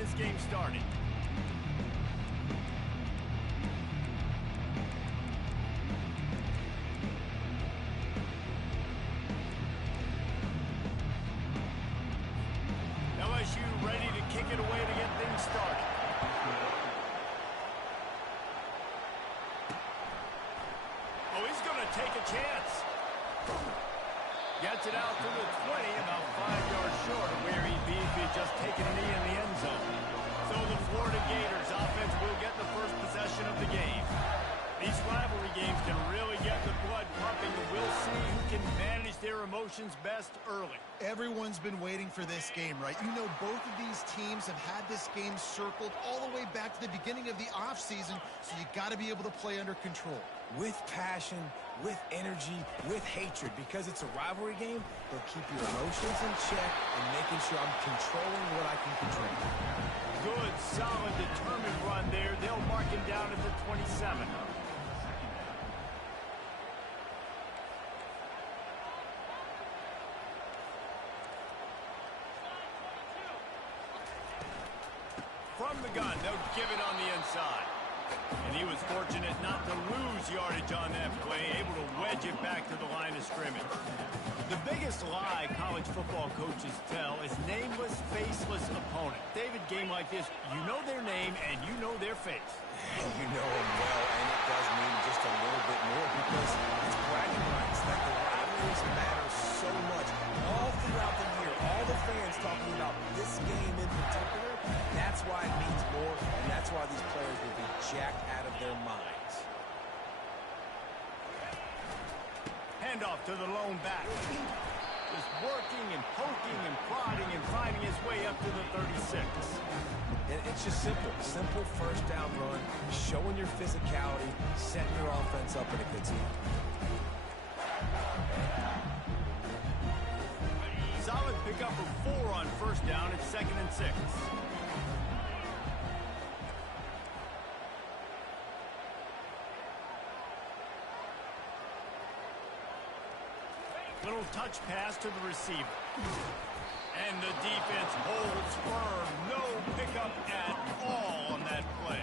this game started. LSU ready to kick it away to get things started. Oh, he's going to take a chance. Gets it out to the 20, about 5 yards short of where he'd be if he'd just taken a knee in the end zone. So the Florida Gators offense will get the first possession of the game. These rivalry games can really get the blood pumping, and we'll see who can manage their emotions best early. Everyone's been waiting for this game, right? You know, both of these teams have had this game circled all the way back to the beginning of the offseason, so you got to be able to play under control. With passion, with energy, with hatred, because it's a rivalry game, they'll keep your emotions in check and making sure I'm controlling what I can control. Good, solid, determined run there. They'll mark him down at the 27. From the gun, they'll give it on the inside. And he was fortunate not to lose yardage on that play, able to wedge it back to the line of scrimmage. The biggest lie college football coaches tell is nameless, faceless opponent. David, game like this, you know their name and you know their face. You know them well, and it does mean just a little bit more because it's bragging rights. Like the rivalries matter so much. All throughout the year, all the fans talking about this game in particular, that's why it means more, and that's why these players will be jacked out of their minds. Handoff to the lone back. Just working and poking and prodding and finding his way up to the 36. And it's just simple. Simple first down run, showing your physicality, setting your offense up in a good team. Solid pickup of 4 on first down. It's 2nd and 6. Little touch pass to the receiver. And the defense holds firm. No pickup at all on that play.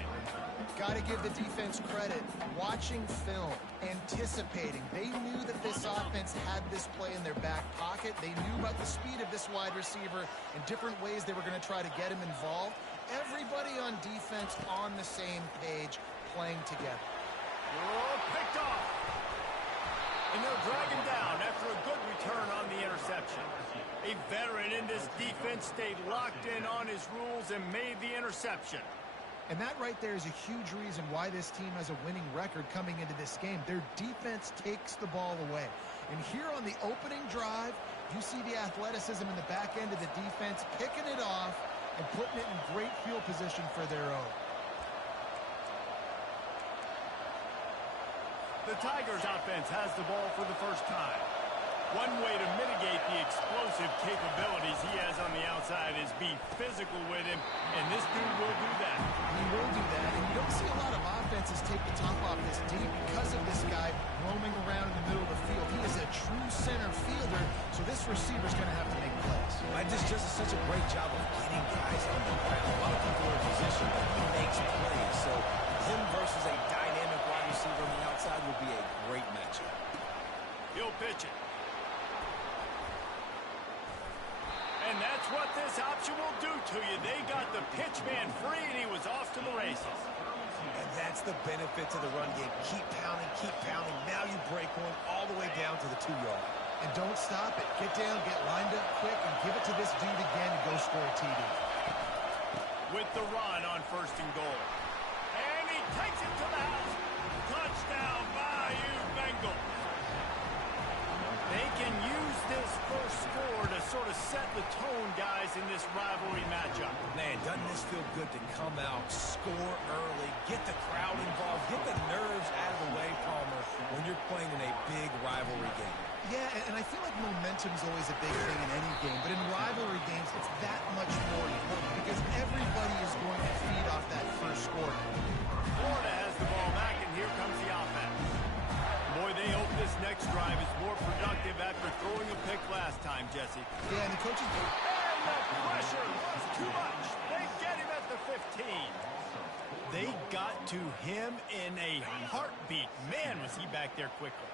Got to give the defense credit. Watching film, anticipating. They knew that this offense had this play in their back pocket. They knew about the speed of this wide receiver and different ways they were going to try to get him involved. Everybody on defense on the same page, playing together. Oh, picked off. And they'll drag him down after a good return on the interception. A veteran in this defense stayed locked in on his rules and made the interception. And that right there is a huge reason why this team has a winning record coming into this game. Their defense takes the ball away. And here on the opening drive, you see the athleticism in the back end of the defense, picking it off and putting it in great field position for their own. The Tigers offense has the ball for the first time. One way to mitigate the explosive capabilities he has on the outside is be physical with him, and this dude will do that. He will do that, and you don't see a lot of offenses take the top off this deep because of this guy roaming around in the middle of the field. He is a true center fielder, so this receiver's going to have to make plays. He just does such a great job of getting guys on the ground. A lot of people are in position, but he makes plays. So him versus a dynamic wide receiver on the outside would be a great matchup. He'll pitch it. And that's what this option will do to you. They got the pitch man free, and he was off to the races. And that's the benefit to the run game. Keep pounding, keep pounding. Now you break one all the way down to the 2-yard. And don't stop it. Get down, get lined up quick, and give it to this dude again and go score a TD. With the run on 1st and goal. And he takes it to the house. Touchdown, Bayou Bengals. They can use this first score to sort of set the tone, guys, in this rivalry matchup. Man, doesn't this feel good to come out, score early, get the crowd involved, get the nerves out of the way, Palmer, when you're playing in a big rivalry game. Yeah, and I feel like momentum's always a big thing in any game, but in rivalry games, it's that much more important because everybody is going to feed off that first score. Florida has the ball back, and here comes the offense. Boy, they hope this next drive is more productive after throwing a pick last time, Jesse. Yeah, and the coaches... And the pressure was too much. They get him in a heartbeat. Man, was he back there quickly.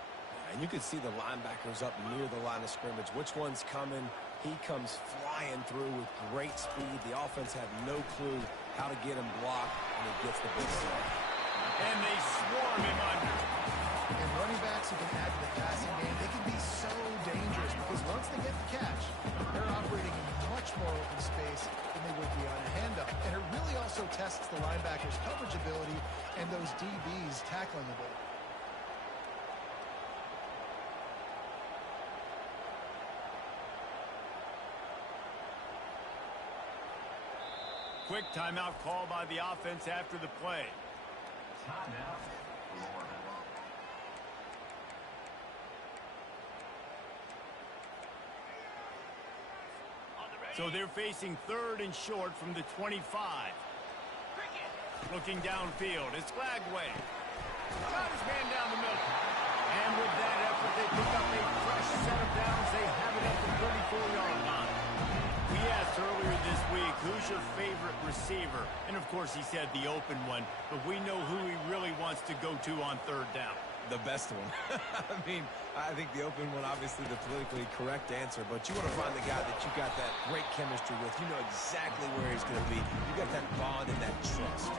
And you can see the linebackers up near the line of scrimmage. Which one's coming? He comes flying through with great speed. The offense had no clue how to get him blocked, and he gets the big sack. And they swarm him under. And running backs who can add to the passing game, they can be so dangerous because once they get the catch, they're operating in much more open space than they would be on a handoff. And it really also tests the linebackers' coverage ability and those DBs' tackling ability. Quick timeout call by the offense after the play. Timeout. So they're facing third and short from the 25. Looking downfield, it's Flagway. Got his man down the middle. And with that effort, they pick up a fresh set of downs. They have it at the 34-yard line. We asked earlier this week, who's your favorite receiver? And, of course, he said the open one. But we know who he really wants to go to on third down. The best one. I mean, I think the open one, obviously the politically correct answer, but you want to find the guy that you got that great chemistry with. You know exactly where he's going to be. You got that bond and that trust.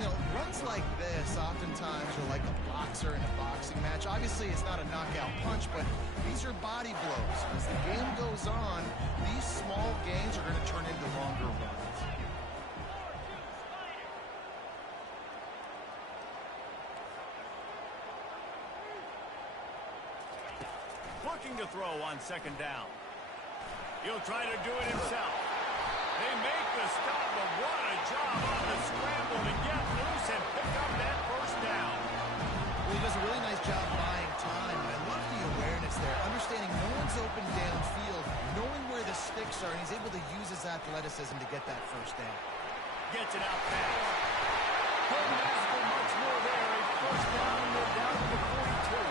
You know, runs like this oftentimes are like a boxer in a boxing match. Obviously, it's not a knockout punch, but these are body blows. As the game goes on, these small gains are going to turn into longer runs. Looking to throw on second down. He'll try to do it himself. They make the stop, but what a job on the scramble to get loose and pick up that first down. Well, he does a really nice job buying time, and I love the awareness there, understanding no one's open downfield, knowing where the sticks are, and he's able to use his athleticism to get that first down. Gets it out fast. Couldn't ask for much more there. A first down, and they're down to the 42.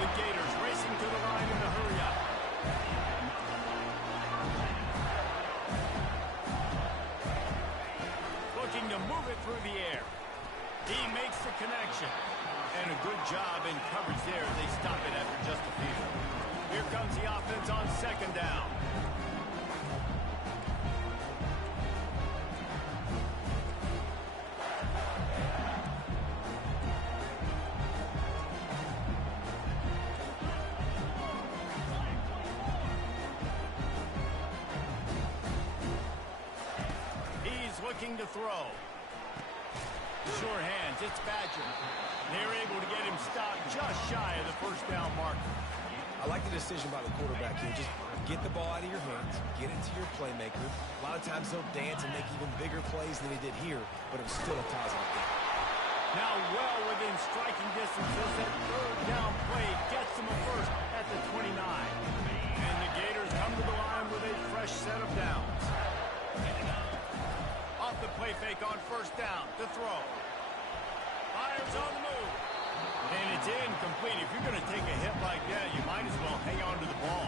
The Gators racing to the line in the hurry-up. Looking to move it through the air. He makes the connection. And a good job in coverage there. They stop it after just a few. Here comes the offense on second down. Looking to throw. Sure hands, it's Badger. They're able to get him stopped just shy of the first down marker. I like the decision by the quarterback here. Just get the ball out of your hands, get it to your playmaker. A lot of times he'll dance and make even bigger plays than he did here, but it was still a positive game. Now well within striking distance as that third down play gets him a first at the 29. And the Gators come to the line with a fresh set of downs. Off the play fake on first down to throw. Fires on the move. And it's incomplete. If you're going to take a hit like that, you might as well hang on to the ball.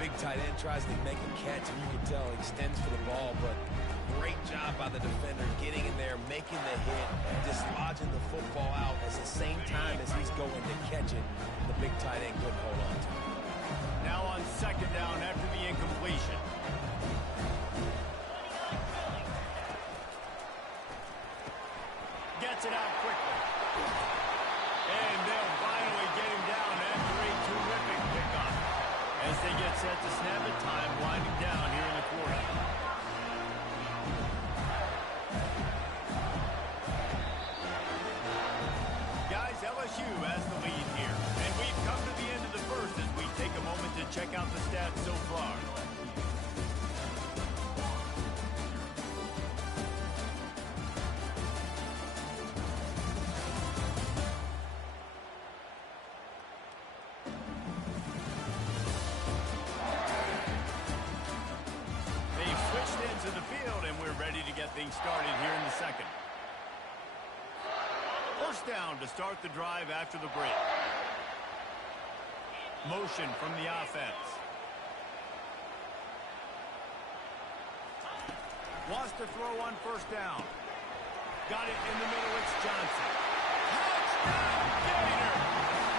Big tight end tries to make a catch, and you can tell he extends for the ball, but great job by the defender getting in there, making the hit, dislodging the football out at the same time as he's going to catch it. The big tight end couldn't hold on to it. Now on second down after the incompletion. Gets it out quickly. And they'll finally get him down after a terrific pickup. As they get set to snap it, time winding down here in the quarter. Guys, LSU has the lead here. And we've come to the end of the first as we take a moment to check out the stats so far. Started here in the second. First down to start the drive after the break. Motion from the offense. Wants to throw on first down. Got it in the middle. It's Johnson. Touchdown, Gator!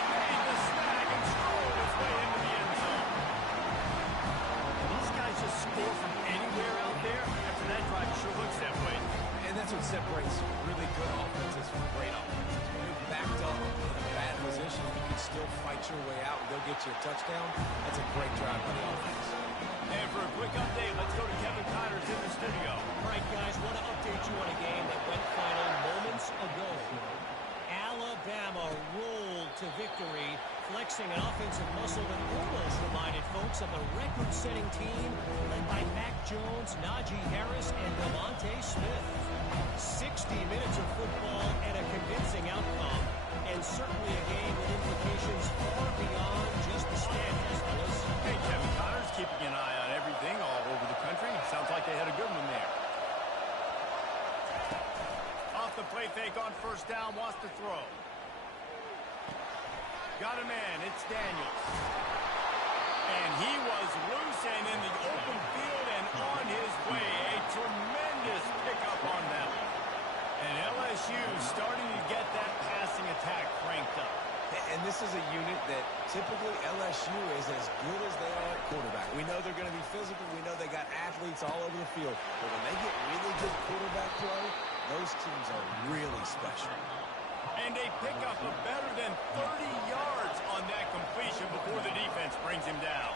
Made the snag and strolled his way into the end zone. And these guys just score from anywhere out there. After that drive, it sure looks that way. And that's what separates really good offenses from great offenses. When you're backed up in a bad position, you can still fight your way out and go get you a touchdown. That's a great drive by the offense. And for a quick update, let's go to Kevin Connors in the studio. All right, guys, want to update you on a game that went final moments ago. Alabama rolled to victory, flexing an offensive muscle that almost reminded folks of the record-setting team led by Mac Jones, Najee Harris, and Devontae Smith. 60 minutes of football and a convincing outcome, and certainly a game with implications far beyond just the standings, fellas. Hey, Kevin Connors keeping an eye on everything all over the country. Sounds like they had a good one there. Off the play fake on first down, wants to throw. Got a man, it's Daniels. And he was loose and in the open field and on his way. A tremendous pickup on that one. And LSU starting to get that passing attack cranked up. And this is a unit that typically LSU is as good as they are at quarterback. We know they're going to be physical. We know they got athletes all over the field. But when they get really good quarterback play, those teams are really special. And they pick up a better than 30 yards on that completion before the defense brings him down.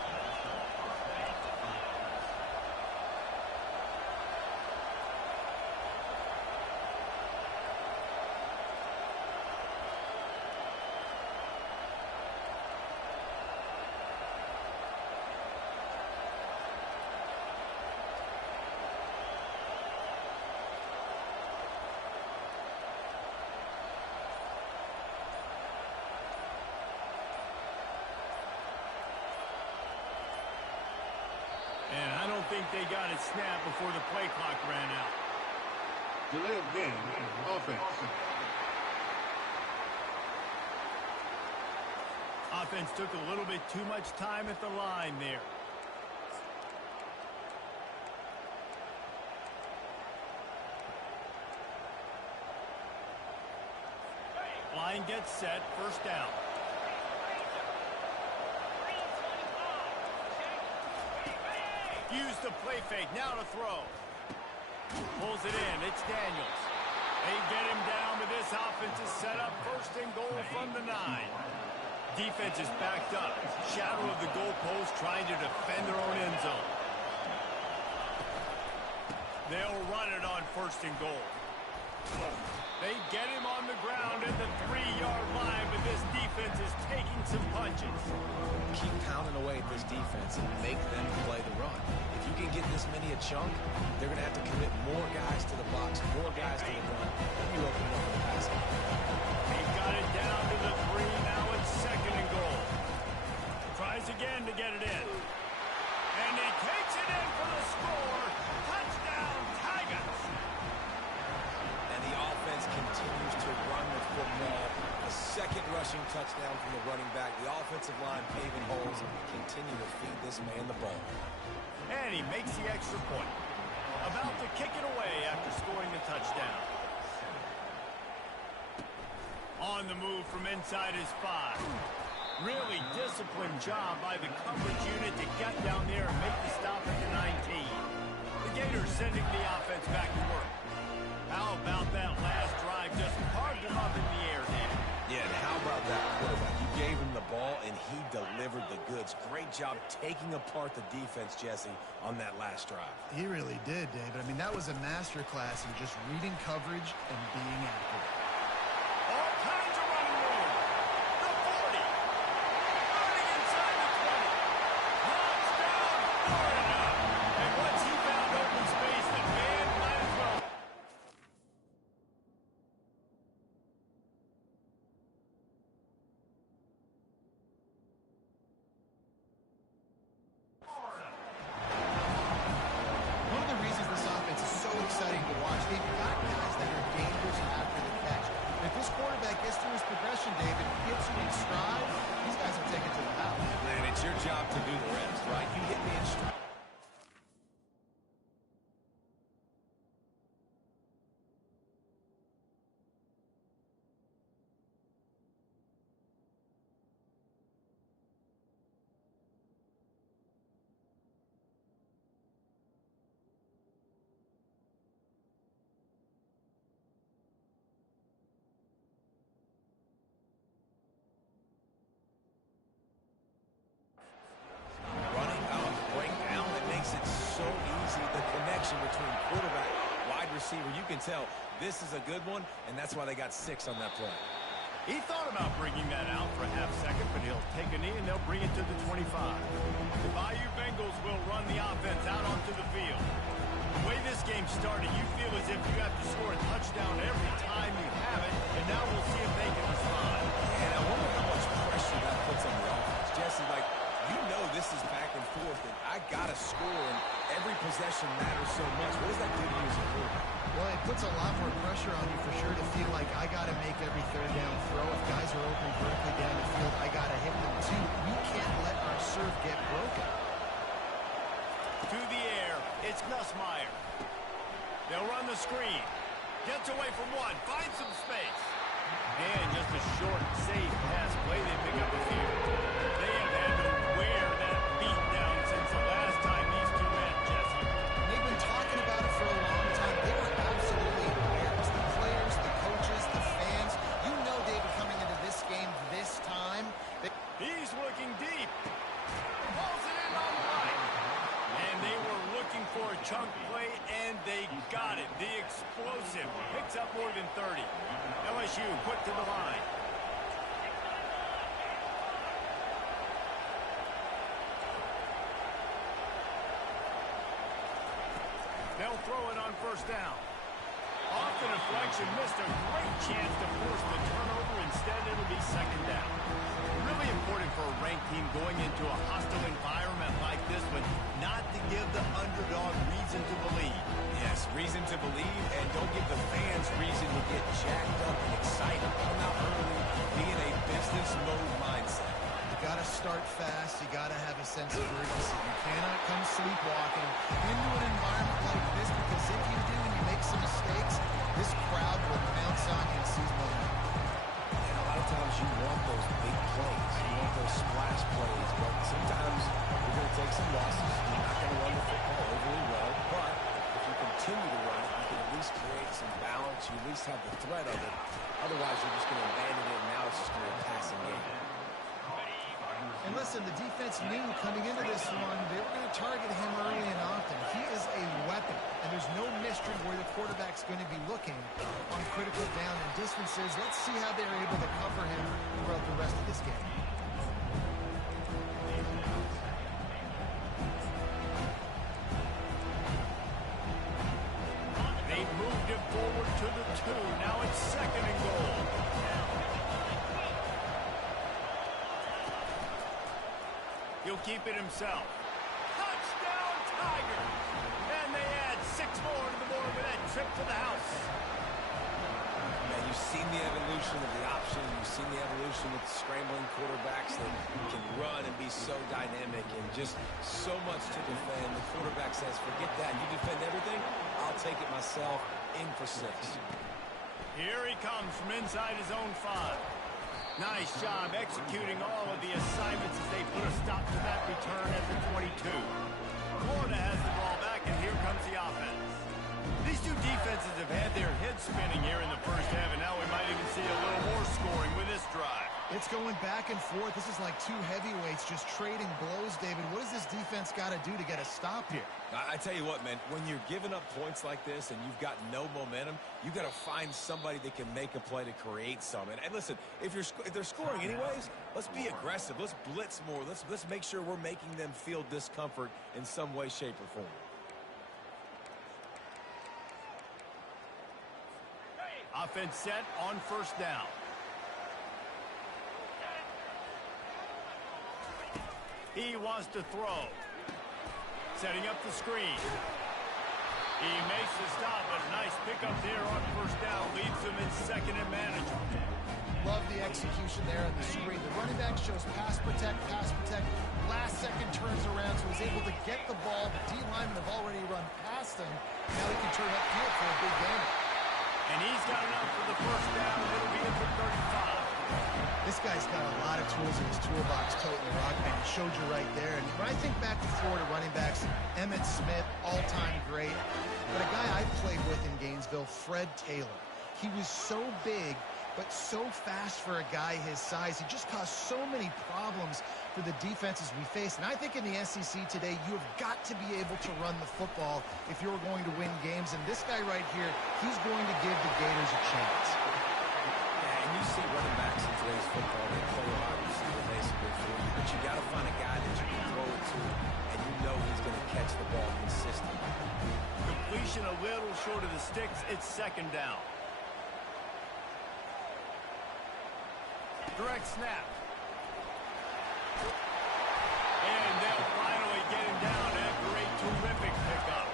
And I don't think they got it snapped before the play clock ran out. Delay of game, offense. Offense took a little bit too much time at the line there. Line gets set, first down. Use the play fake, now to throw. Pulls it in, it's Daniels. They get him down, but this offense is set up first and goal from the 9. Defense is backed up. Shadow of the goalpost trying to defend their own end zone. They'll run it on first and goal. They get him on the ground at the 3-yard line, but this defense is taking some punches. Keep pounding away at this defense and make them play the run. If you can get this many a chunk, they're going to have to commit more guys to the box, more guys to the run. Then you open up for the passing. He's got it down to the 3. Now it's second and goal. Tries again to get it in. And he takes it in for the score. Touchdown, Tigers. And the offense continues to run the football. A second rushing touchdown from the running back. The offensive line paving holes and continue to feed this man the ball. And he makes the extra point. About to kick it away after scoring the touchdown. On the move from inside his 5. Really disciplined job by the coverage unit to get down there and make the stop at the 19. The Gators sending the offense back to work. How about that last drive? Just carved him up in the air, David. Yeah, and how about that quarterback? You gave him the ball, and he delivered the goods. Great job taking apart the defense, Jesse, on that last drive. He really did, David. I mean, that was a masterclass in just reading coverage and being accurate. All kinds of running room. The 40. Running inside the 20. Touchdown, Florida. And once he found open space, the man might as well. One of the reasons this offense is so exciting to watch, they've got guys that are dangerous after the catch. If this quarterback gets through his progression, David, gets you in stride, these guys will take it to the house. Man, it's your job to do the rest, right? You hit me in stride. connection between quarterback, wide receiver. You can tell this is a good one, and that's why they got 6 on that play. He thought about bringing that out for a half second, but he'll take a knee and they'll bring it to the 25. The Bayou Bengals will run the offense out onto the field. The way this game started, you feel as if you have to score a touchdown every time you have it, and now we'll see if they can respond. And I wonder how much pressure that puts on the offense. Jesse, like, you know this is back and forth, and I got to score, and every possession matters so much. What does that do to you as a quarterback? Well, it puts a lot more pressure on you for sure to feel like I got to make every third down throw. If guys are open vertically down the field, I got to hit them too. We can't let our serve get broken. To the air, it's Nussmeier. They'll run the screen. Gets away from one, finds some space. And just a short, safe pass play. They pick up a few. They have had to wear that beat down since the last time these two met, Jesse. They've been talking about it for a long time. They were absolutely embarrassed. The players, the coaches, the fans. You know, David, coming into this game this time. He's looking deep. Pulls it in on the right. And they were looking for a chunk play, and they got it. The explosive picks up more than 30. LSU put to the line. They'll throw it on first down. Off the deflection, missed a great chance to force the turnover. Instead, it'll be second down. Really important for a ranked team going into a hostile environment like this one, not to give the underdog reason to believe. Yes, reason to believe, and don't give the fans reason to get jacked up and excited. Come out early, be in a business mode mindset. You got to start fast. You got to have a sense of urgency. You cannot come sleepwalking into an environment like this, because if you do and you make some mistakes, this crowd will pounce on you and seize momentum. And a lot of times you want those big plays. You want those splash plays, but sometimes you're going to take some losses. You're not going to run the football overly well, but if you continue to run it, you can at least create some balance. You at least have the threat of it. Otherwise, you're just going to abandon it, and now it's just going to be a passing game. And listen, the defense knew coming into this one, they were going to target him early and often. He is a weapon, and there's no mystery where the quarterback's going to be looking on critical down and distances. Let's see how they're able to cover him throughout the rest of this game. They moved him forward to the 2. Now it's second and goal. He'll keep it himself. Touchdown, Tiger! And they add 6 more to the board with that trip to the house. Man, you've seen the evolution of the option. You've seen the evolution with scrambling quarterbacks that can run and be so dynamic and just so much to defend. The quarterback says, forget that. You defend everything, I'll take it myself. In for 6. Here he comes from inside his own 5. Nice job executing all of the assignments as they put a stop to that return at the 22. Florida has the ball back, and here comes the offense. These two defenses have had their heads spinning here in the first half, and now we might even see a little more scoring with this drive. It's going back and forth. This is like two heavyweights just trading blows, David. What does this defense got to do to get a stop here? I tell you what, man, when you're giving up points like this and you've got no momentum, you got to find somebody that can make a play to create some. And listen, if they're scoring anyways, let's be aggressive. Let's blitz more. Let's make sure we're making them feel discomfort in some way, shape, or form. Offense set on first down. He wants to throw. Setting up the screen. He makes the stop, but a nice pickup there on first down. Leaves him in second and manageable. Love the execution there on the screen. The running back shows pass protect, pass protect. Last second turns around, so he's able to get the ball. The D linemen have already run past him. Now he can turn upfield for a big gain. And he's got enough for the first down. It'll be in for 35. This guy's got a lot of tools in his toolbox, toting the rock, man. He showed you right there. And when I think back to Florida running backs, Emmitt Smith, all-time great. But a guy I played with in Gainesville, Fred Taylor. He was so big, but so fast for a guy his size. He just caused so many problems for the defenses we face. And I think in the SEC today, you have got to be able to run the football if you're going to win games. And this guy right here, he's going to give the Gators a chance. Yeah, and you see running backs in today's football, they play a wide receiver basically for you, but you got to find a guy that you can throw it to, and you know he's going to catch the ball consistently. Completion a little short of the sticks. It's second down. Direct snap. And they'll finally get him down after a terrific pickup.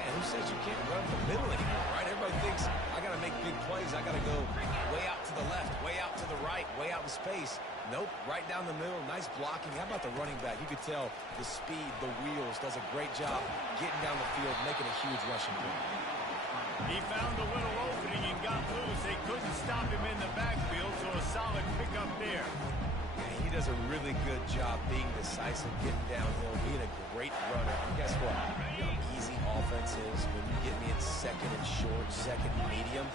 Man, who says you can't run the middle anymore, right? Everybody thinks I got to make big plays. I got to go way out to the left, way out to the right, way out in space. Nope, right down the middle. Nice blocking. How about the running back? You could tell the speed, the wheels, does a great job getting down the field, making a huge rushing play. He found a little opening and got loose. They couldn't stop him in the backfield, so a solid pickup there. Yeah, he does a really good job being decisive, getting downhill, being a great runner. And guess what? You know how easy offense is when you get me in second and short, second and medium.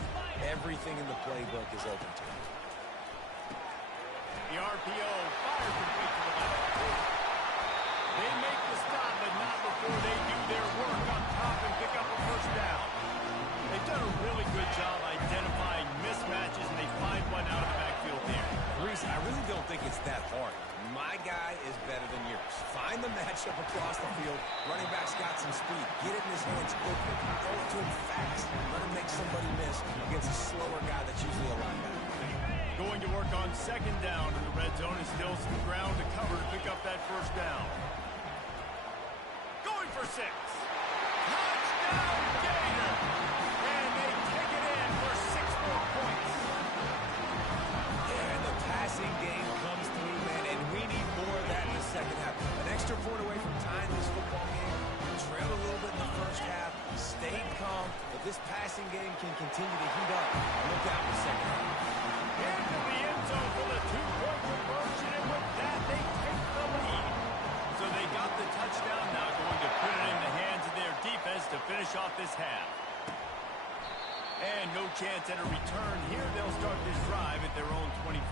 Everything in the playbook is open to you. The RPO fire complete to the left. They make the stop, but not before they do their work on top and pick up a first down. They've done a really good job identifying mismatches, and they find one out of the backfield there. Reese, I really don't think it's that hard. My guy is better than yours. Find the matchup across the field. Running back's got some speed. Get it in his hands quickly. Throw it to him fast. Let him make somebody miss against a slower guy that's usually a linebacker. Going to work on second down in the red zone, is still some ground to cover to pick up that first down. Going for 6. Touchdown, Gator! And they take it in for 6 more points. And the passing game comes through, man, and we need more of that in the second half. An extra point away from tying this football game. Trailed a little bit in the first half, stayed calm, but this passing game can continue to heat up. Look out in the second half. Into the end zone for the 2-point conversion, and with that, they take the lead. So they got the touchdown, now going to put it in the hands of their defense to finish off this half. And no chance at a return here. They'll start this drive at their own 25.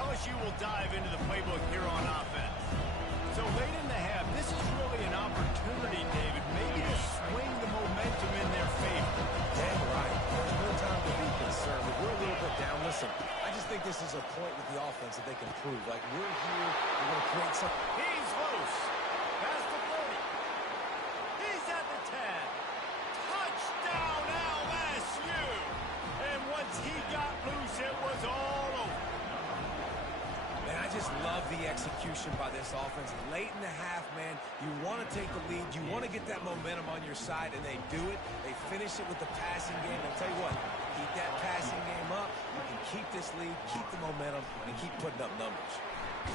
LSU will dive into the playbook here on offense. So late in the half, this is really an opportunity, David, maybe to swing the momentum in their favor. Damn right. There's no time to be concerned. If we're a little bit down, listen, I just think this is a point with the offense that they can prove. Like, we're here, we're going to create something. He's loose. Past the 30. He's at the 10. Touchdown, LSU. And once he got loose, it was all over. Man, I just love the execution by this offense. Late in the half, man, you want to take the lead. You want to get that momentum on your side, and they do it. They finish it with the passing game. I'll tell you what, keep that passing game up. You can keep this lead, keep the momentum, and keep putting up numbers.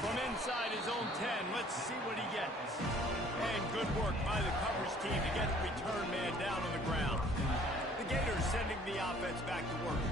From inside his own 10, let's see what he gets. And good work by the coverage team to get the return man down on the ground. The Gators sending the offense back to work.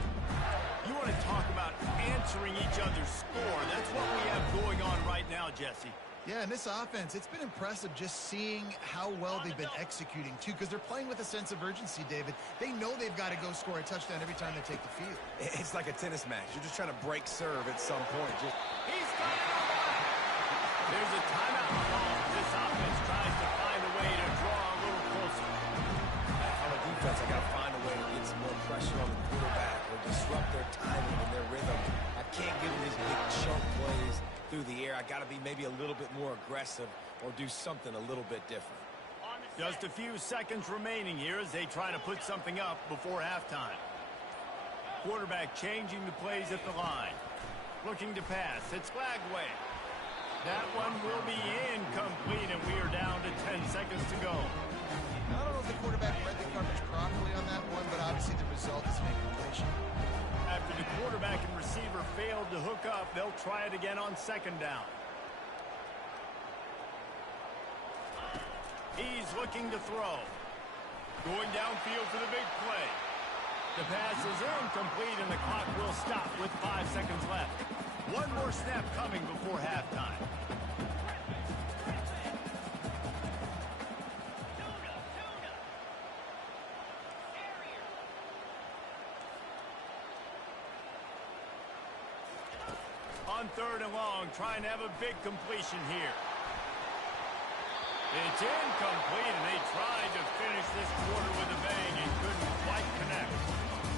You want to talk about answering each other's score. That's what we have going on right now, Jesse. Yeah, and this offense, it's been impressive just seeing how well they've been executing, too, because they're playing with a sense of urgency, David. They know they've got to go score a touchdown every time they take the field. It's like a tennis match. You're just trying to break serve at some point. He's got it on the left. There's a timeout call. This offense tries to find a way to draw a little closer. On the defense, I got to find a way to get some more pressure on the quarterback or disrupt their timing and their rhythm. I can't give them these big chunk plays through the air. I got to be maybe a little bit more aggressive or do something a little bit different. Just a few seconds remaining here as they try to put something up before halftime. Quarterback changing the plays at the line. Looking to pass. It's Lagway. That one will be incomplete, and we are down to 10 seconds to go. I don't know if the quarterback read the coverage properly on that one, but obviously the result is an incompletion. After the quarterback and receiver failed to hook up, they'll try it again on second down. He's looking to throw. Going downfield for the big play. The pass is incomplete, and the clock will stop with 5 seconds left. One more snap coming before halftime. on 3rd and long, trying to have a big completion here. It's incomplete, and they tried to finish this quarter with a bang and couldn't quite connect.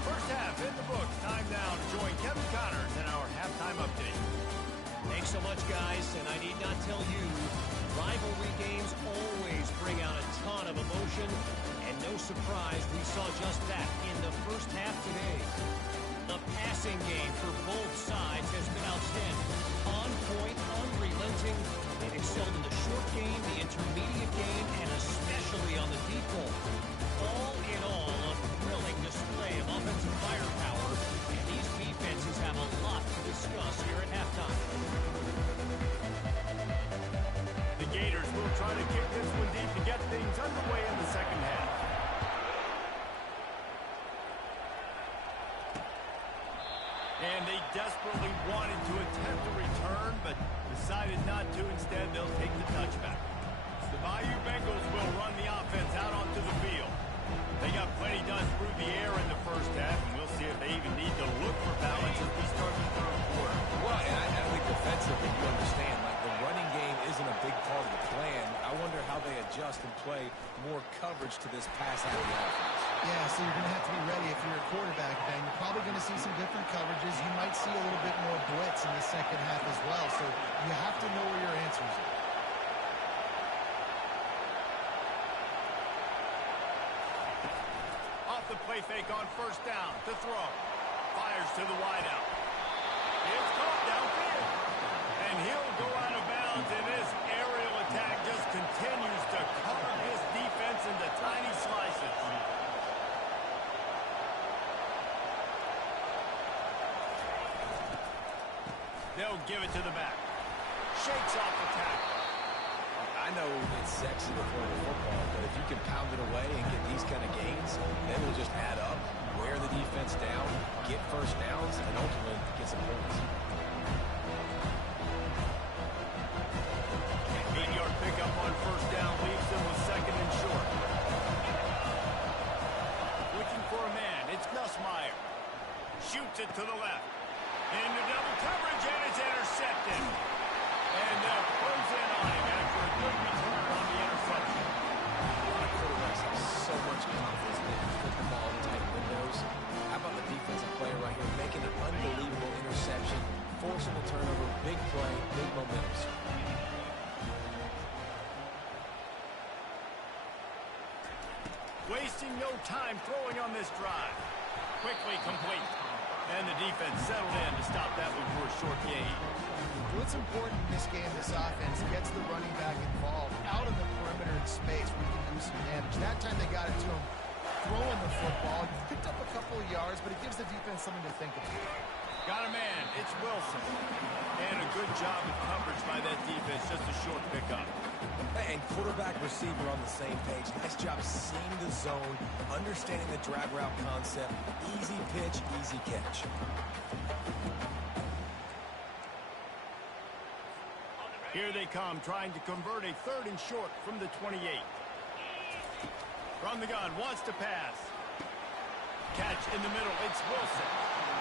First half in the books. Time now to join Kevin Connors in our halftime update. Thanks so much, guys, and I need not tell you, rivalry games always bring out a ton of emotion, and no surprise we saw just that in the first half today. The passing game for both sides has been outstanding. On point, unrelenting. They've excelled in the short game, the intermediate game, and especially on the deep ball. All in all, a thrilling display of offensive firepower, and these defenses have a lot to discuss here at halftime. The Gators will try to kick this one deep to get things underway in the second half. And they desperately wanted to attempt a return, but decided not to. Instead, they'll take the touchback. The Bayou Bengals will run the offense out onto the field. They got plenty done through the air in the first half, and we'll see if they even need to look for balance as we start the third quarter. Well, and I think defensively, you understand, like the running game isn't a big part of the plan. I wonder how they adjust and play more coverage to this pass-heavy offense. Yeah, so you're going to have to be ready if you're a quarterback, Ben. You're probably going to see some different coverages. You might see a little bit more blitz in the second half as well, so you have to know where your answers are. Off the play fake on first down to throw. Fires to the wideout. It's caught downfield. And he'll go out of bounds, and this aerial attack just continues to carve this defense into tiny slices. They'll give it to the back. Shakes off the tackle. I know it's sexy to throw the football, but if you can pound it away and get these kind of gains, then it'll just add up, wear the defense down, get first downs, and ultimately get some points. 8-yard pickup on first down leaves them with 2nd and short. Looking for a man. It's Nussmeier. Shoots it to the left. Into double coverage, and it's intercepted. And they'll close in on him after a good return on the interception. A lot of quarterbacks have so much confidence they can put the ball in tight windows. How about the defensive player right here making an unbelievable interception, forcing the turnover, big play, big momentum. Wasting no time throwing on this drive. Quickly complete. And the defense settled in to stop that one for a short gain. What's important in this game, this offense gets the running back involved out in the perimeter in space where he can do some damage. That time they got it to him throwing the football. He picked up a couple of yards, but it gives the defense something to think about. Got a man. It's Wilson. And a good job of coverage by that defense. Just a short pickup. And quarterback receiver on the same page. Nice job seeing the zone, understanding the drag route concept. Easy pitch, easy catch. Here they come, trying to convert a 3rd and short from the 28. From the gun, wants to pass. Catch in the middle, it's Wilson.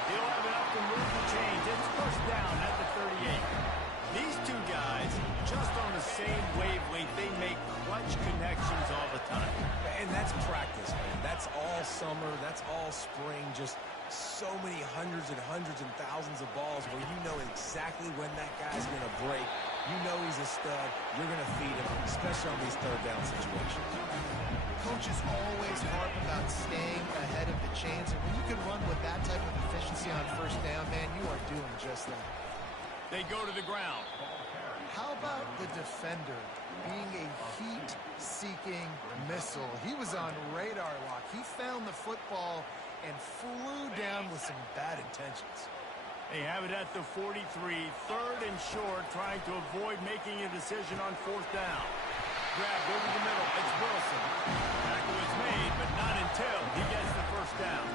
He'll have enough to move the chains. It's first down at the 38. These two guys, just on the same wavelength, they make clutch connections all the time. And that's practice, man. That's all summer. That's all spring. Just so many hundreds and thousands of balls where you know exactly when that guy's going to break. You know he's a stud. You're going to feed him, especially on these 3rd down situations. Coaches always harp about staying ahead of the chains, and when you can run with that type of efficiency on first down, man, you are doing just that. They go to the ground. How about the defender being a heat-seeking missile? He was on radar lock. He found the football and flew down with some bad intentions. They have it at the 43, 3rd and short, trying to avoid making a decision on 4th down. Grabbed over the middle, it's Wilson. Tackle is made, but not until he gets the first down.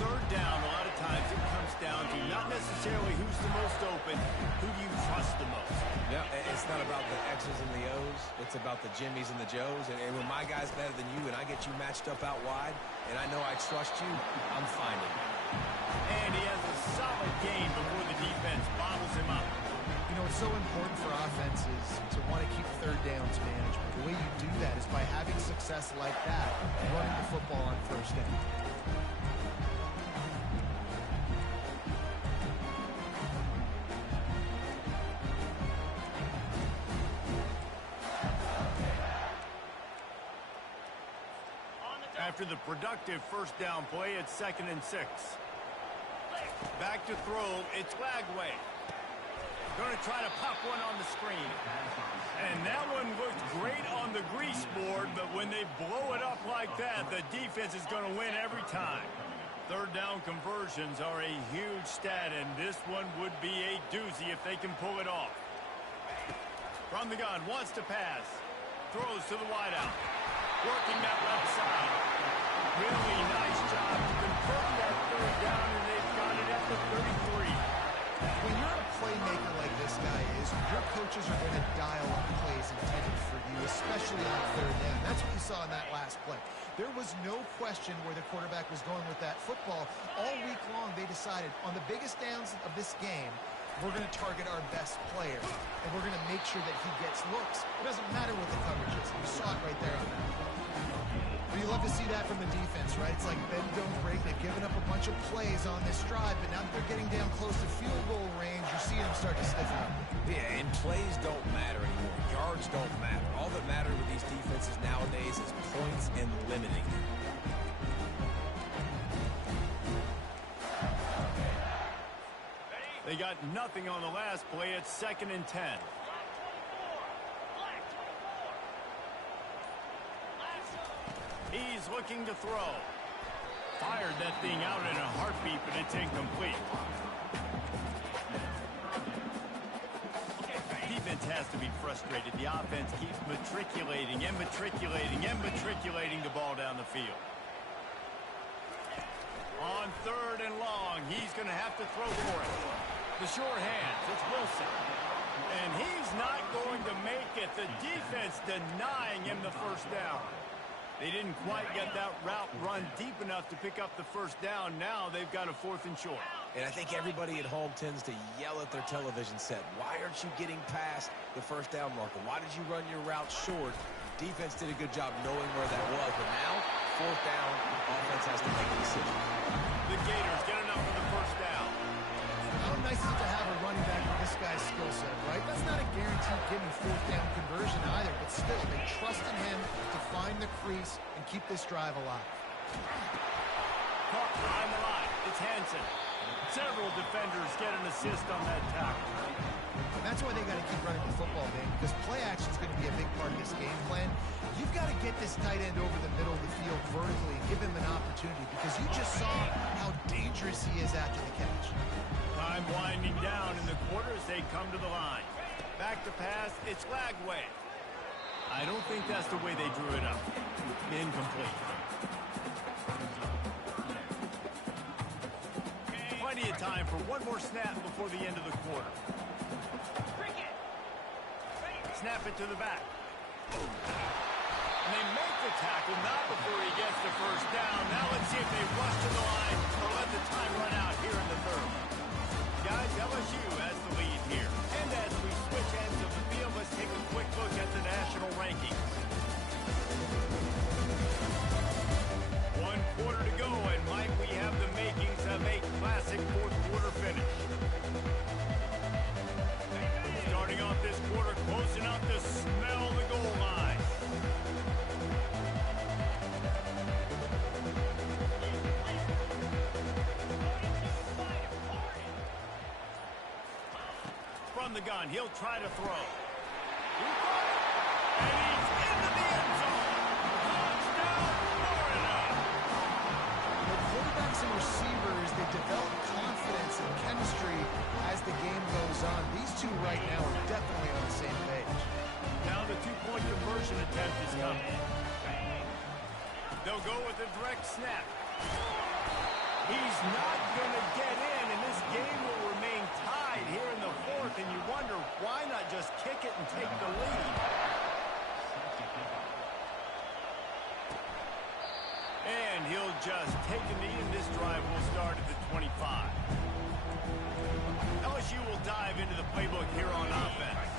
3rd down, a lot of times it comes down to not necessarily who's the most open, who do you trust the most. Yeah, it's not about the X's and the O's. It's about the Jimmys and the Joes. And when my guy's better than you and I get you matched up out wide, and I know I trust you, I'm finding it. And he has a solid gain before the defense bobbles him up. You know, it's so important for offenses to want to keep third downs management. The way you do that is by having success like that, running the football on first down. After the productive first down play, it's 2nd and 6. Back to throw, it's Lagway. Going to try to pop one on the screen. And that one looked great on the grease board, but when they blow it up like that, the defense is going to win every time. Third down conversions are a huge stat, and this one would be a doozy if they can pull it off. From the gun, wants to pass. Throws to the wideout. Working that left side. Really nice job to convert that third down, and they've got it at the 33. When you're a playmaker like this guy is, your coaches are going to dial up plays intended for you, especially on third down. That's what you saw in that last play. There was no question where the quarterback was going with that football. All week long, they decided on the biggest downs of this game, we're going to target our best player, and we're going to make sure that he gets looks. It doesn't matter what the coverage is. You saw it right there on that. But you love to see that from the defense, right? It's like bend, don't break. They've given up a bunch of plays on this drive, but now that they're getting down close to field goal range, you're seeing them start to stiffen up. Yeah, and plays don't matter anymore. Yards don't matter. All that matters with these defenses nowadays is points and limiting. They got nothing on the last play. It's 2nd and 10. He's looking to throw. Fired that thing out in a heartbeat, but it's incomplete. Defense has to be frustrated. The offense keeps matriculating and matriculating and matriculating the ball down the field. On 3rd and long, he's going to have to throw for it. The sure hands, it's Wilson. And he's not going to make it. The defense denying him the first down. They didn't quite get that route run deep enough to pick up the first down. Now they've got a 4th and short. And I think everybody at home tends to yell at their television set. Why aren't you getting past the first down marker? Why did you run your route short? Defense did a good job knowing where that was. But now, 4th down, offense has to make a decision. The Gators get enough for the first down. How nice is it to have a running back with this guy's skill set, right? That's not a guaranteed gimme 4th down conversion either, but still, they trust in him to find the crease and keep this drive alive. Caught behind the line. It's Hansen. Several defenders get an assist on that tackle. And that's why they got to keep running the football, man, because play action is going to be a big part of this game plan. You've got to get this tight end over the middle of the field vertically and give him an opportunity, because you just saw how dangerous he is after the catch. Time winding down in the quarter as they come to the line. Back to pass, it's Lagway. I don't think that's the way they drew it up. Incomplete. Plenty of time for one more snap before the end of the quarter. Snap it to the back. And they make the tackle, not before he gets the first down. Now let's see if they rush to the line or let the time run out here in the 3rd. Guys, LSU has the lead here. And as we switch ends of the field, let's take a quick look at the national rankings. 1 quarter to go, and Mike, we have the makings of a classic 4th quarter finish. Starting off this quarter, close enough to smell the goal line. From the gun, he'll try to throw. He got it, and he's into the end zone. Touchdown, Florida! The quarterbacks and receivers, they develop confidence and chemistry as the game goes on. These two right now are definitely on the same page. Now the 2-point conversion attempt is coming. They'll go with a direct snap. He's not going to get in, and this game will remain tied here in the 4th, and you wonder why not just kick it and take the lead. And he'll just take a knee, and this drive will start at the 25. LSU will dive into the playbook here on offense.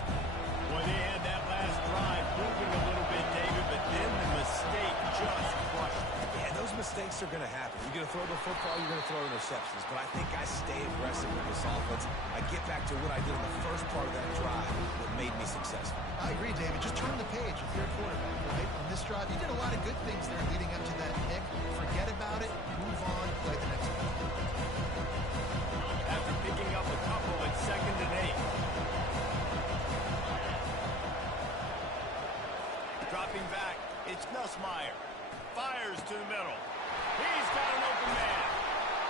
Boy, they had that last drive moving a little bit, David, but then the mistake just crushed them. Yeah, those mistakes are going to happen. You're going to throw the football, you're going to throw interceptions. But I think I stay aggressive with this offense. I get back to what I did in the first part of that drive that made me successful. I agree, David. Just turn the page if you're a quarterback, right? On this drive, you did a lot of good things there leading up to that pick. Forget about it, move on, play the next one. After picking up a couple at 2nd and 8. Dropping back, it's Nussmeier. Fires to the middle. He's got an open man.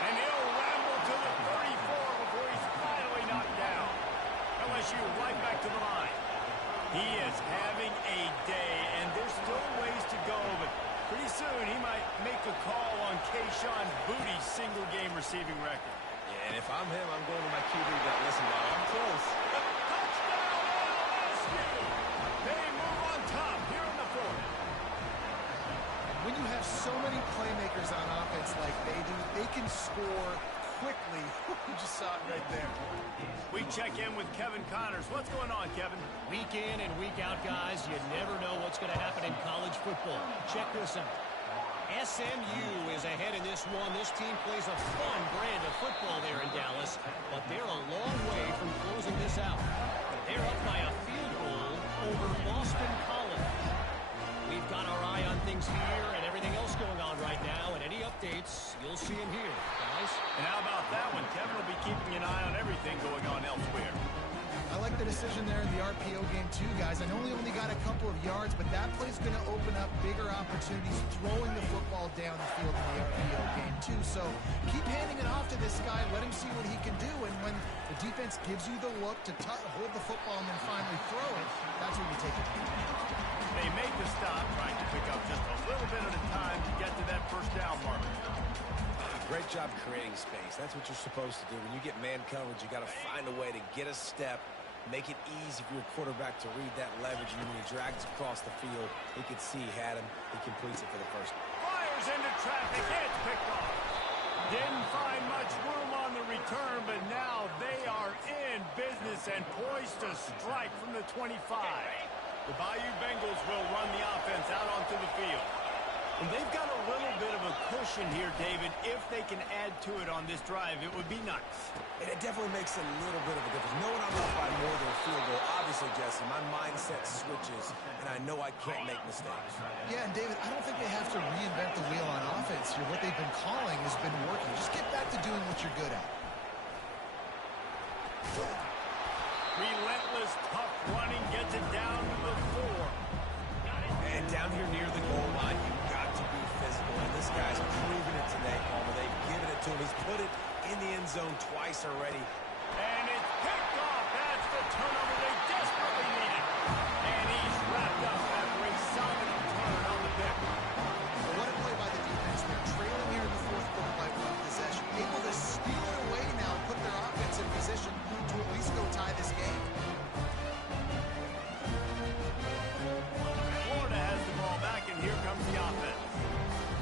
And he'll ramble to the 34 before he's finally knocked down. LSU right back to the line. He is having a day, and there's still ways to go, but pretty soon he might make a call on Kayshon Boutte's single-game receiving record. Yeah, and if I'm him, I'm going to my QB that, listen, dog, I'm close. Touchdown, LSU! They move on top here in the 4th. When you have so many playmakers on offense like they do, they can score quickly. You just saw it right there. We check in with Kevin Connors. What's going on, Kevin? Week in and week out, guys, you never know what's going to happen in college football. Check this out. SMU is ahead in this one. This team plays a fun brand of football there in Dallas, but they're a long way from closing this out. They're up by a field goal over Boston College. We've got our eye on things here and everything else going on right now, and any updates, you'll see them here, guys. And how about that one? Kevin will be keeping an eye on everything going on elsewhere. I like the decision there in the RPO game too, guys. I know he only got a couple of yards, but that play's going to open up bigger opportunities throwing the football down the field in the RPO game too. So keep handing it off to this guy. Let him see what he can do. And when the defense gives you the look to hold the football and then finally throw it, that's when you take it. They make the stop, trying to pick up just a little bit at a time to get to that first down marker. Great job creating space. That's what you're supposed to do. When you get man coverage, you got to find a way to get a step, make it easy for your quarterback to read that leverage, and when he drags across the field, he could see he had him. He completes it for the first. Fires into traffic. It's picked off. Didn't find much room on the return, but now they are in business and poised to strike from the 25. The Bayou Bengals will run the offense out onto the field. And they've got a little bit of a cushion here, David. If they can add to it on this drive, it would be nice. And it definitely makes a little bit of a difference. Knowing I'm up by more than a field goal, obviously, Jesse, my mindset switches, and I know I can't make mistakes. Yeah, and David, I don't think they have to reinvent the wheel on offense here. What they've been calling has been working. Just get back to doing what you're good at. Relentless, tough running gets it down to the 4. And down here near the goal line, you've got to be physical. And this guy's proven it today, Palmer. They've given it to him. He's put it in the end zone twice already. And it's picked off. That's the turnover they desperately needed. And he's wrapped up after a solid return on the pick. Well, what a play by the defense. They're trailing here in the 4th quarter by 1 possession. Able to steal it away now and put their offense in position to at least go tie this game. Florida has the ball back, and here comes the offense.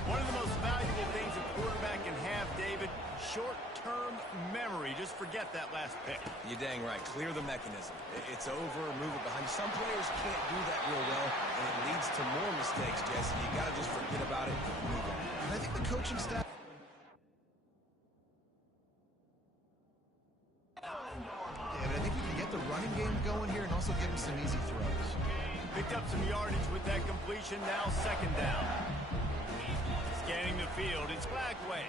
One of the most valuable things a quarterback can have, David, short-term memory. Just forget that last pick. You're dang right. Clear the mechanism. It's over, move it behind. Some players can't do that real well, and it leads to more mistakes, Jesse. You got to just forget about it and move on. And I think the coaching staff... David, I think we can get the running game going here and also give him some easy throws. Picked up some yardage with that completion. Now 2nd down. Scanning the field. It's Blackway.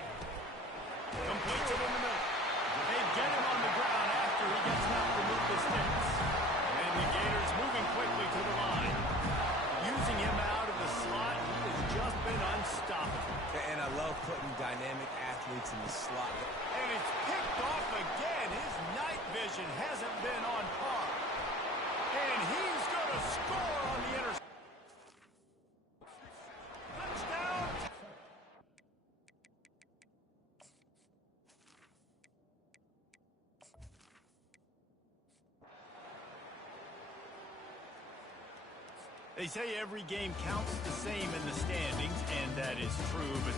Completes it in the middle. They get him on the ground after he gets knocked to move the sticks. And the Gators moving quickly to the line. Using him out of the slot, he has just been unstoppable. And I love putting dynamic athletes in the slot. And it's picked off again. His night vision hasn't been on par. And he's going to score on the interception. Touchdown. They say every game counts the same in the standings, and that is true, but